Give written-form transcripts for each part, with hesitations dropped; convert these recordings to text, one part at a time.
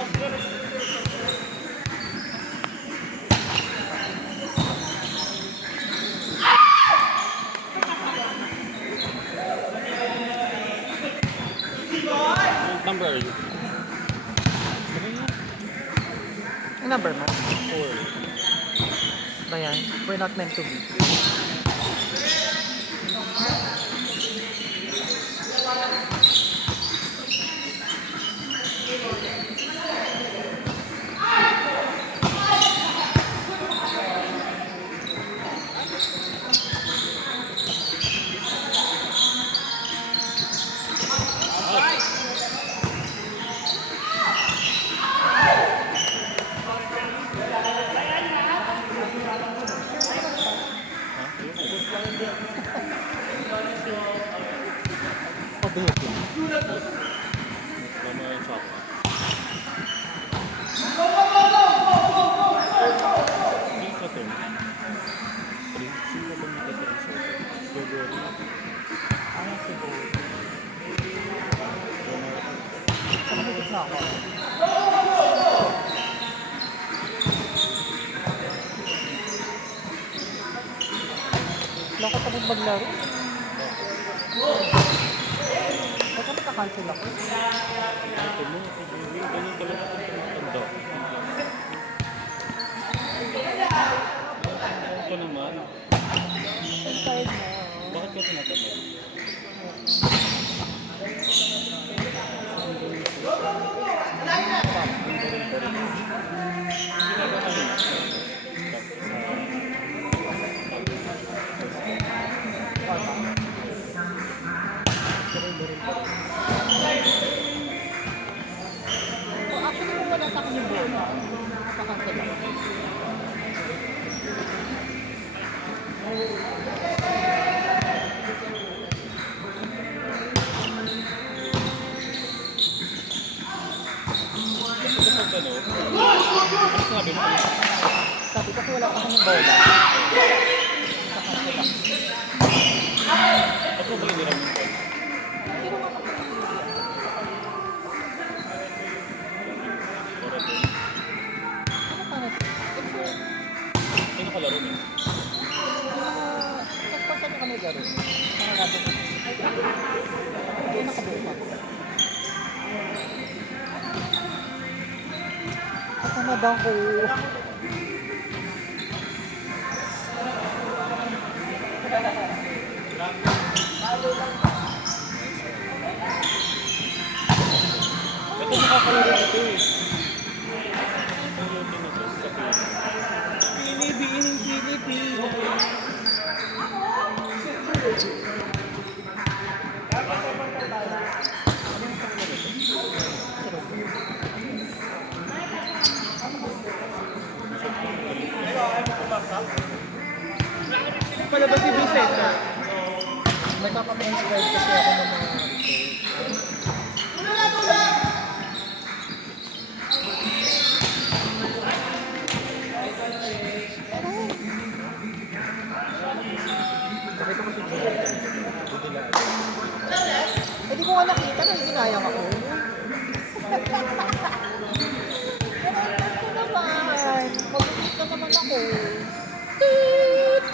Number are you? Ang number mo? 4. Ba yan? We're not meant to be. Pabihok yun. Mama yung shop. Hindi ka to. Sino ba nito sa resort? Strawberry. Ano siguro? Nakakit na ako. Bakit ako maglaro? Bakit nakakancel ako? Ito mo, ganun talaga ang tanda. Ito naman. I'm tired na. Bakit ka tinatamad? Actually, kung wala sa akin yung bola, nakakancel ako. Ito pag ano? Ano sabi mo? Sabi ko kung wala sa akin yung bola, nakakancel ako. Ba't mo ba hiniram yung call? Pero makakapagpapalagay. Para doon. Ano para sa? Sino ka laro mo? Sa sponsor na kami laro. Mga lado ko. Kaya nakabuo pa. Katamad ako. Ito nakakalaro dito eh. Ito yung tinatos sa Pilipinas. Pilipinas. Palabas si Vicente. May kakatranscribe kasi ako ng mga nakita ko si Vicente. Eh di ko nga nakita nang ginayang ako. Ito naman. Mabulit na naman ako. Beep!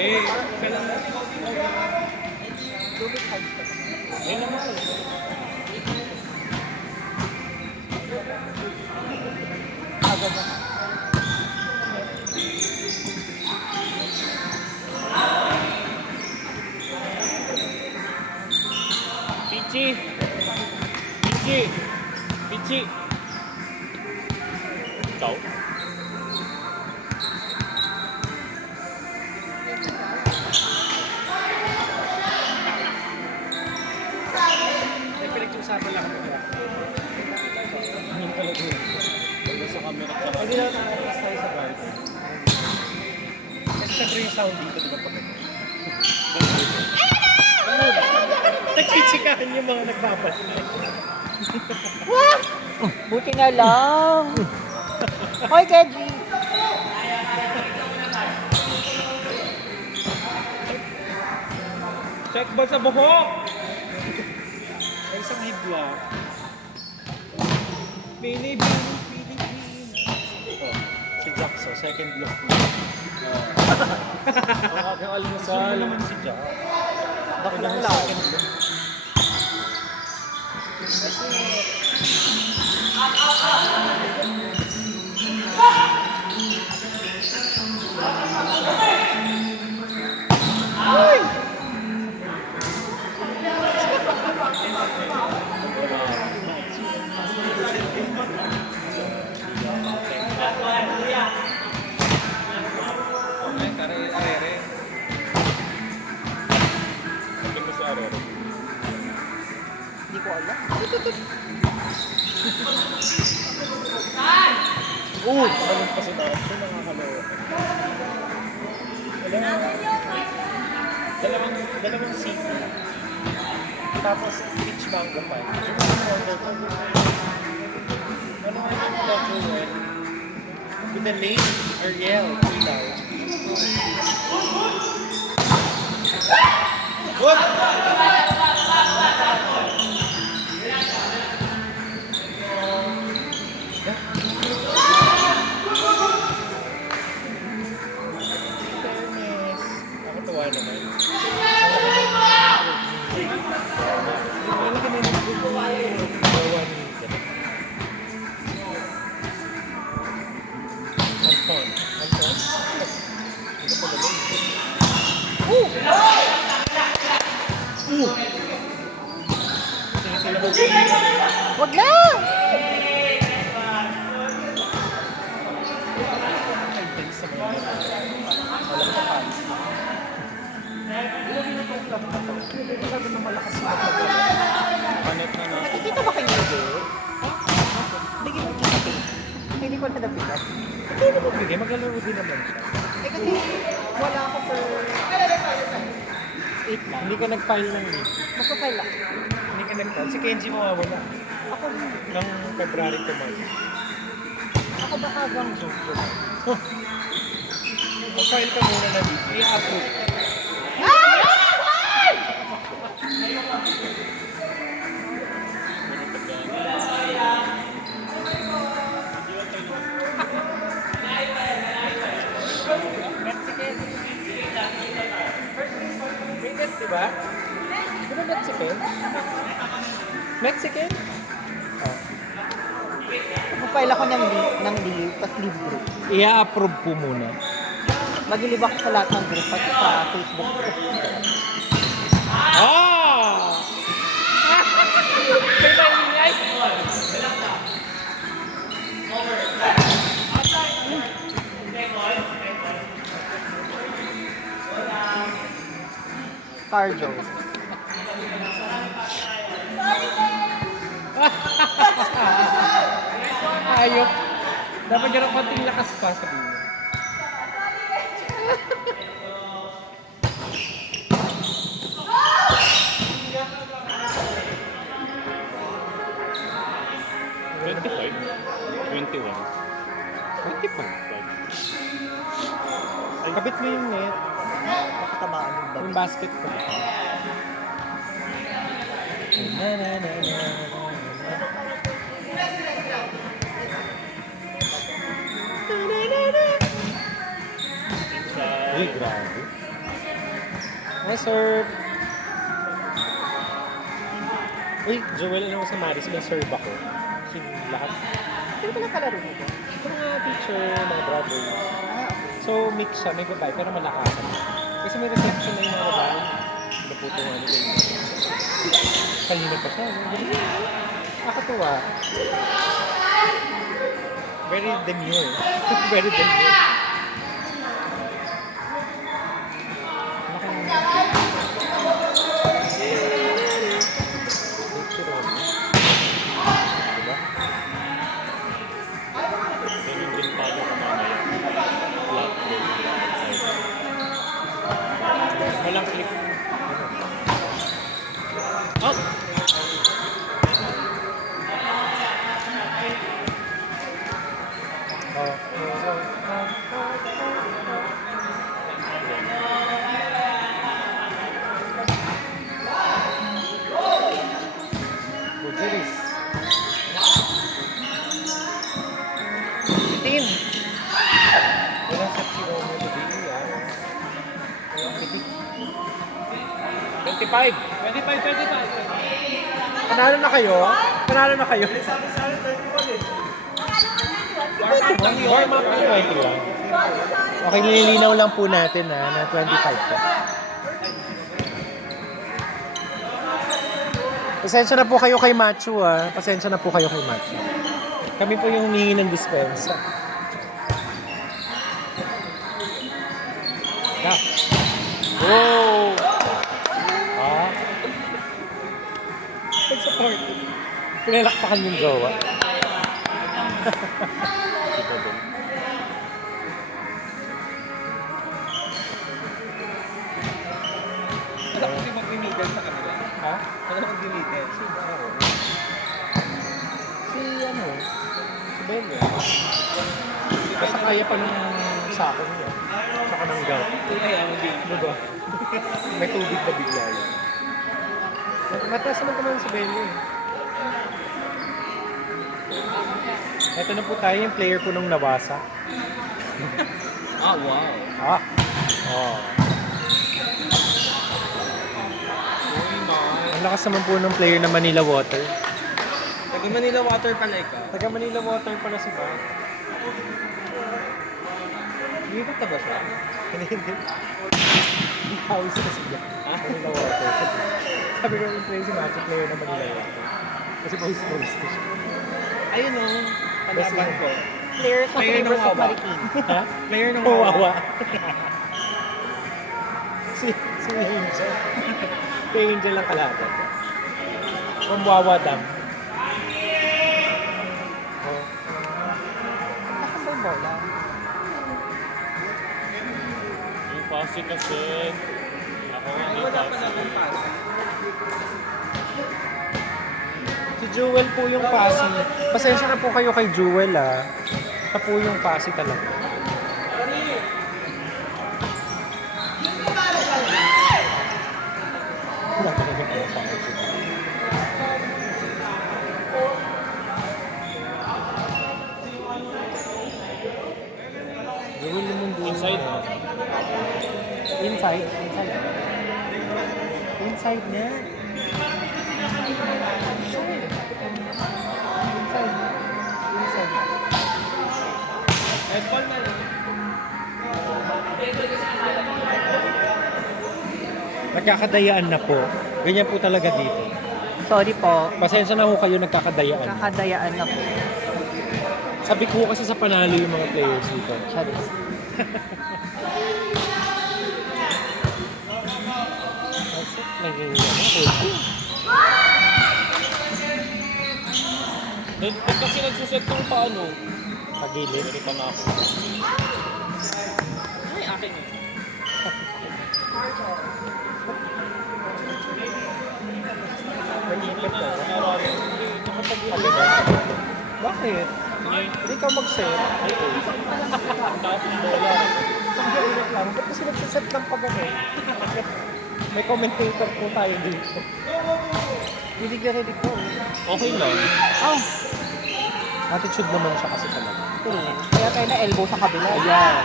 Eh, kailangan. Lubit high step. Ayun naman. Agad na. Pichi! Pichi! Pichi! Ikaw? May pinag-usapan lang ako. Anong talaga yun? Wala sa camera at saka. Pwede na nakakas tayo sa bar. Kasi syempre yung sound dito, di ba pag ito? Nagchichikahan yung mga nagbabalik. Buti na lang. Hoy, Kedri! Check ba sa buhok? May isang hibla. Pilipino. Oh, si Jackson, second look niya. Ang aking almusal. Saan naman si Jack? Baklang lang. Second look. Ay, kare-are. Sabi ko si Arero. Hindi ko alam. Balong pa si Tarot. Siya nakakalawa. Dalawang city. Tapos peach mango pa. Ano nga yung pleasure one? With the name Ariel Ilaw. Whoop! Fairness. Ako tuwa naman. Malaki na yung gawa ni Anton. Anton? Hindi ko pala. Wag na! Ay, bilis sa mga. Alam ko palis. Masyado na malakas na Connect na nga. nakikita ba kayo hindi? Hindi ko nakikita. Hindi ko na nabigat. Hindi na magbigay. Maglalaro din naman siya. Eh kasi wala ako for 8 lang. Hindi ka nag-file ng leave. Magpa-file ako. Hindi ka nag-file. Si Kenji mawawala. Ako, Ng February to March. ako baka hanggang June. Mag-file ka muna na leave. I-approve. Mexican. Mexican, di ba? Di ba Mexican? Mexican? Oh. Mag-file ako ng leave, pas leave group. I-approve po muna. Mag-leave ako sa lahat ng group, pati sa Facebook group. Ah! May maingay! Cardio. Ayok. Dapat ganun konting lakas pa sa mo. $25? $21? Ay, kabit mo yung net. Nakatamaan yung bag. Yung basket ko. Na na na na na. Uy, grabe. Serve. Uy, Joel, ano sa Maris, may serve ako. Lahat. Sino ba nakalaro mo ba? Mga teacher, mga brothers. So, mix siya, may babae, pero malakasan. Kasi may reception na yung mga babae. Naputo nga nila yung kanina pa siya. Nakatuwa. Very demure. Very demure. Diba? Ganun din tayo kung mamaya. Black gold. Walang click. Oh! Oh. 25. 25. Panalo na kayo? Panalo na kayo? Warm up ng 20 lang. Okay, nililinaw lang po natin na 25 po. Pasensya na po kayo kay Machu Pasensya na po kayo kay Machu. Kami po yung humingi ng dispensa. Yeah. Whoa! Ah. Support. Pinalakpakan yung jowa. Ano kung di mag-middle sa kanila? Ha? Ano kung di-middle? Si ano? Si Belle. Basta kaya pa ng sako niya. Saka ng gout. Ay, ang di. Diba? May tubig na bigla yun. Mataas naman si Belle. Ito na po tayo yung player po nung Nabasa. Ah, wow. Ah. Oh. Uy, man. Ang lakas naman po ng player na Manila Water. Taga Manila Water pala ikaw. Taga Manila Water pala si Ba. Hindi ba ba siya? Hindi. House kasi siya. Manila Water. Sabi ko yung player si Matthew, player na Manila Water. Kasi boys na siya. Ayun o. Panaban ko. Player sa Player ng Rivers of Wawa. Marikina. Ha? Player ng Kawawa. si Angel. Si Angel ang kalaban. From Wawa Dam. Oh. Nasaan ba yung bola? Yung Pasig kasi. Ako nga Ay, hindi wala pa Pasig. naman pala. Si Jewel po yung Pasi. Pasensya na po kayo kay Jewel Siya po yung Pasi talaga. Wala talaga po sa akin. Jewel yung mundo. Inside. Inside. Inside. Inside niya. Inside. Inside. Red ball na lang. Nagkakadayaan na po. Ganyan po talaga dito. Sorry po. Pasensya na ho kayo nagkakadayaan. Kakadayaan na po. Sabi ko kasi sa panalo yung mga players dito. Charis. Naging ano, Kasi nagsuset ng paano. pagilid. Ganito na ako. Ay, akin yun. Nag-iikot ka. Nakapag-iwan. Bakit? Hindi ka mag-set. Taas ng bola. Pag-iinit lang. Ba't kasi nagsiset ng pag-ano? May commentator po tayo dito. Bilig na rinig ko. Okay lang. Oh, Attitude naman siya kasi talaga. true. Kaya tayo na elbow sa kabila. Ayan.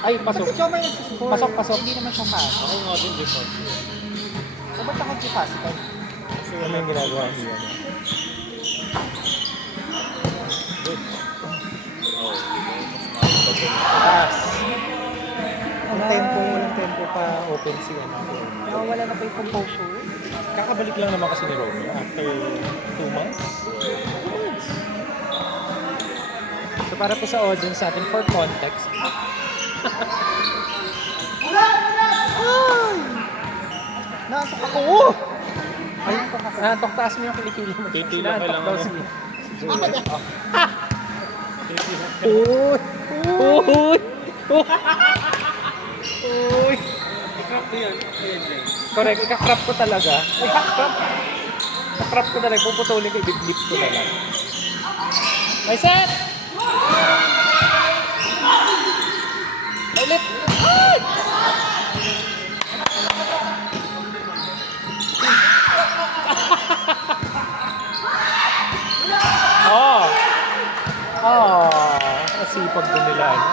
Ay, pasok. Kasi Choma yung nagsiscore. Pasok, pasok. Hindi naman siya fast. Ako nga din defense. So, ba't ako fast ka? Ano yung ginagawa niya? Oh. Taas. Ang tempo pa open si ano. Nawawala na pa yung composure. Kakabalik lang naman kasi ni Romeo after 2 months. So para po sa audience natin, for context, Naantok ako. Oh! ay, natok taas mo yung kilikili mo. Titila Naantok kailangan daw mo. si Julie. Uy! Uy! Uy! I-crop ko yan. Ayan, Jay. Correct, ikakrap ko talaga. Ikakrap. Ikakrap ko talaga. Puputulin ko, i-blip ko na lang. May set! Ulit! Oh! Oh! Nasipag din nila, ano?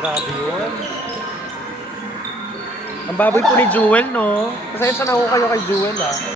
Grabe yun. Ang baboy po ni Jewel, no? Pasensya na ho kayo kay Jewel, ah.